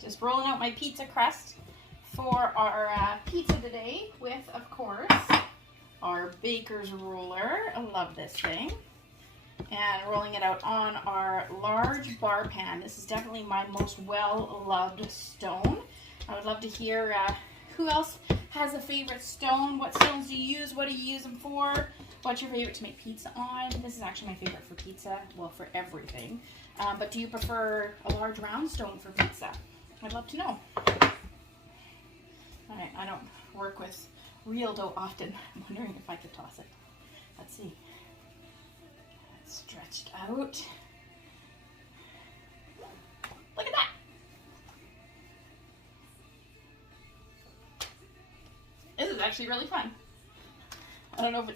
Just rolling out my pizza crust for our pizza today with, of course, our baker's roller. I love this thing. And rolling it out on our large bar pan. This is definitely my most well-loved stone. I would love to hear who else has a favorite stone. What stones do you use? What do you use them for? What's your favorite to make pizza on? This is actually my favorite for pizza. Well, for everything. But do you prefer a large round stone for pizza? I'd love to know. All right, I don't work with real dough often. I'm wondering if I could toss it. Let's see. It's stretched out. Look at that. This is actually really fun. I don't know if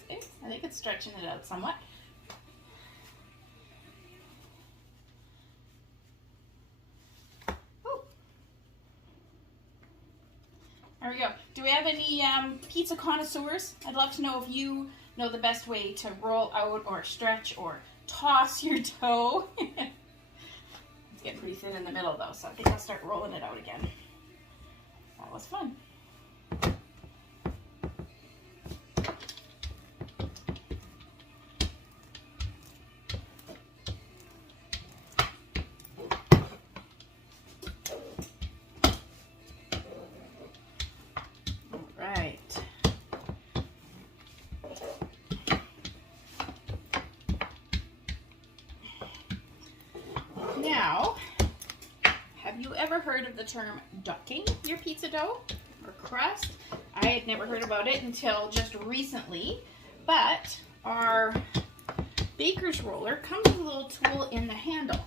I think it's stretching it out somewhat. There we go. Do we have any pizza connoisseurs? I'd love to know if you know the best way to roll out or stretch or toss your dough. It's getting pretty thin in the middle though, so I think I'll start rolling it out again. That was fun. Now, have you ever heard of the term ducking your pizza dough or crust? I had never heard about it until just recently, but our baker's roller comes with a little tool in the handle,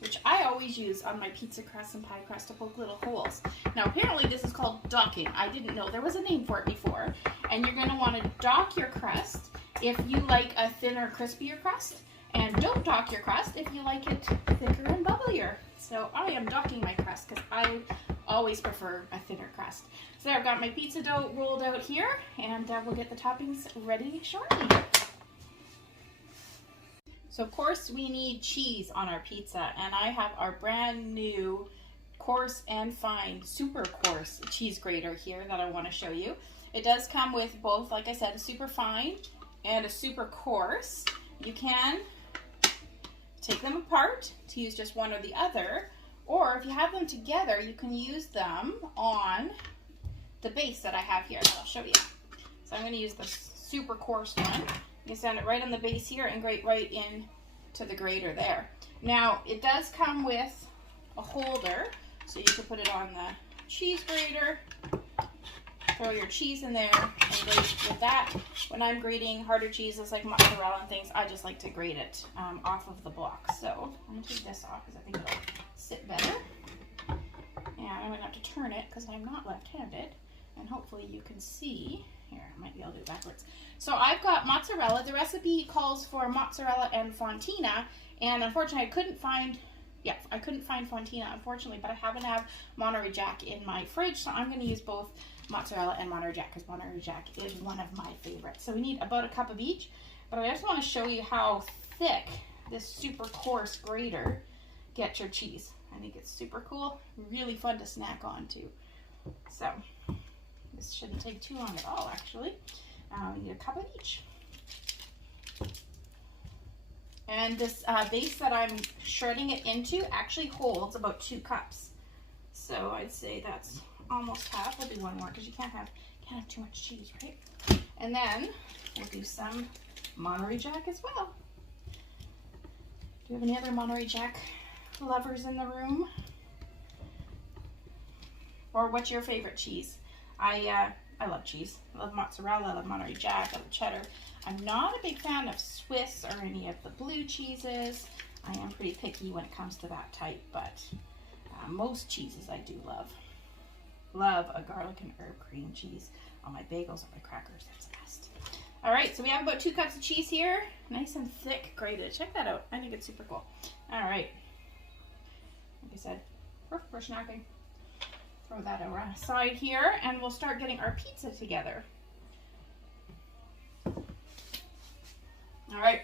which I always use on my pizza crust and pie crust to poke little holes. Now, apparently this is called docking. I didn't know there was a name for it before, and you're going to want to dock your crust if you like a thinner, crispier crust. And don't dock your crust if you like it thicker and bubblier. So I am docking my crust because I always prefer a thinner crust. So I've got my pizza dough rolled out here, and we'll get the toppings ready shortly. So of course we need cheese on our pizza, and I have our brand new coarse and fine, super coarse cheese grater here that I want to show you. It does come with both, like I said, a super fine and a super coarse. You can take them apart to use just one or the other, or if you have them together, you can use them on the base that I have here that I'll show you. So I'm going to use the super coarse one. I'm going to stand it right on the base here and grate right in to the grater there. Now, it does come with a holder, so you can put it on the cheese grater, throw your cheese in there, and grate with that. When I'm grating harder cheeses like mozzarella and things, I just like to grate it off of the block. So I'm going to take this off because I think it'll sit better. And I'm going to have to turn it because I'm not left-handed. And hopefully you can see. Here, I might be able to do it backwards. So I've got mozzarella. The recipe calls for mozzarella and fontina. And unfortunately, I couldn't find fontina, unfortunately, but I happen to have Monterey Jack in my fridge. So I'm going to use both mozzarella and Monterey Jack because Monterey Jack is one of my favorites. So we need about a cup of each, but I just want to show you how thick this super coarse grater gets your cheese. I think it's super cool, really fun to snack on too. So this shouldn't take too long at all, actually. We need a cup of each. And this base that I'm shredding it into actually holds about 2 cups. So I'd say that's almost half. We'll do one more because you can't have too much cheese, right? And then we'll do some Monterey Jack as well. Do you have any other Monterey Jack lovers in the room? Or what's your favorite cheese? I love cheese. I love mozzarella, I love Monterey Jack, I love cheddar. I'm not a big fan of Swiss or any of the blue cheeses. I am pretty picky when it comes to that type, but most cheeses I do love. Love a garlic and herb cream cheese on my bagels or my crackers. That's the best. All right, so we have about 2 cups of cheese here. Nice and thick grated. Check that out. I think it's super cool. All right. Like I said, perfect for snacking. Throw that over on the side here, and we'll start getting our pizza together. All right,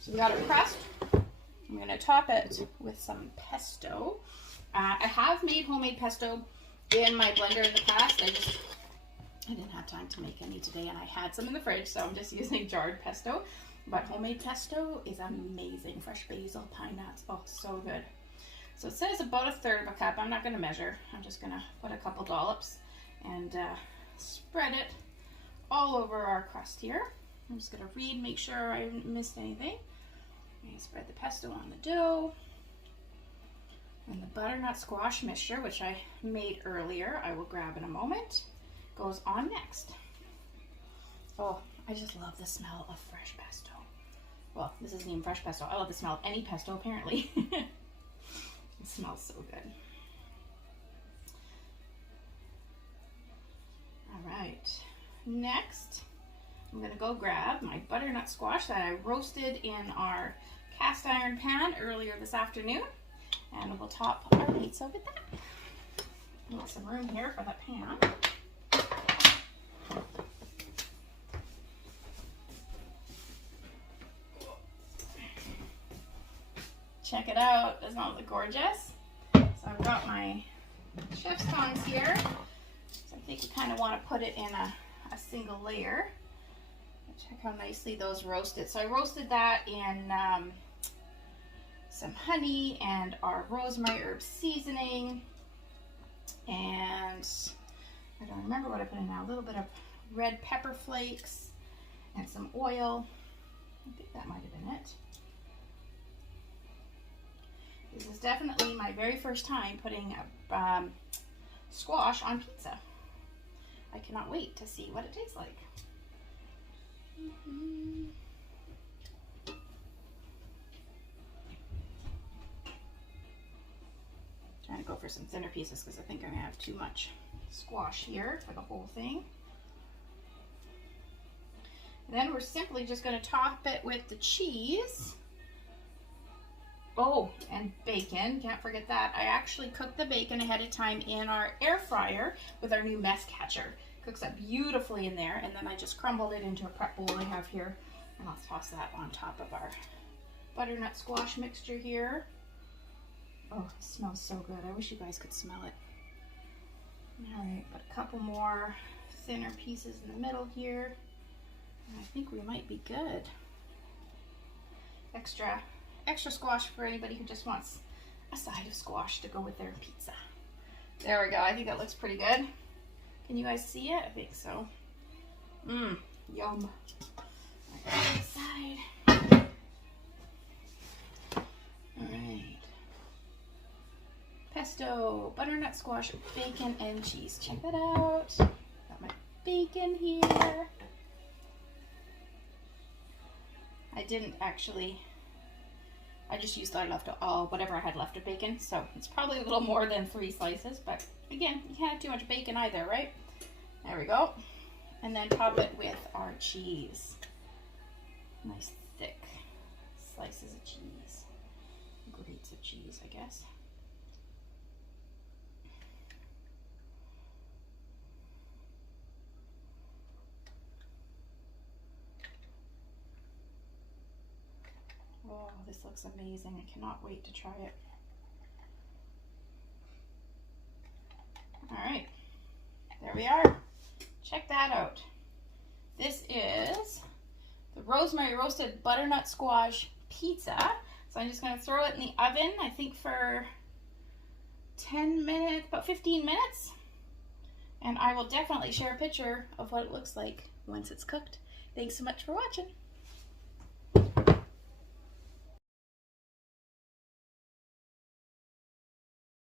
so we got our crust. I'm gonna top it with some pesto. I have made homemade pesto in my blender in the past. I didn't have time to make any today, and I had some in the fridge, so I'm just using jarred pesto. But homemade pesto is amazing. Fresh basil, pine nuts, oh, so good. So it says about 1/3 of a cup. I'm not going to measure. I'm just going to put a couple dollops and spread it all over our crust here. I'm just going to read, make sure I haven't missed anything. I'm going to spread the pesto on the dough. And the butternut squash mixture, which I made earlier, I will grab in a moment, goes on next. Oh, I just love the smell of fresh pesto. Well, this isn't even fresh pesto. I love the smell of any pesto, apparently. It smells so good. All right, next, I'm gonna go grab my butternut squash that I roasted in our cast iron pan earlier this afternoon, and we'll top our pizza with that. Got some room here for the pan. Check it out, doesn't it look gorgeous? So I've got my chef's tongs here. So I think you kind of want to put it in a single layer. Check how nicely those roasted. So I roasted that in some honey and our rosemary herb seasoning. And I don't remember what I put in now. A little bit of red pepper flakes and some oil. I think that might have been it. This is definitely my very first time putting squash on pizza. I cannot wait to see what it tastes like. Trying to go for some thinner pieces because I think I'm going to have too much squash here for the whole thing. And then we're simply just going to top it with the cheese. Oh, and bacon, can't forget that. I actually cooked the bacon ahead of time in our air fryer with our new mess catcher. Cooks up beautifully in there, and then I just crumbled it into a prep bowl I have here, and I'll toss that on top of our butternut squash mixture here. Oh, it smells so good. I wish you guys could smell it. All right, put a couple more thinner pieces in the middle here, and I think we might be good. Extra squash for anybody who just wants a side of squash to go with their pizza. There we go. I think that looks pretty good. Can you guys see it? I think so. Yum. Right, side. All right. Pesto, butternut squash, bacon, and cheese. Check that out. Got my bacon here. I didn't actually. I just used whatever I had left of bacon, so it's probably a little more than 3 slices, but again, you can't have too much bacon either, right? There we go. And then top it with our cheese. Nice thick slices of cheese. Grates of cheese, I guess. Oh, this looks amazing. I cannot wait to try it. All right, there we are. Check that out. This is the rosemary roasted butternut squash pizza. So I'm just going to throw it in the oven, I think for 10 minutes, about 15 minutes. And I will definitely share a picture of what it looks like once it's cooked. Thanks so much for watching.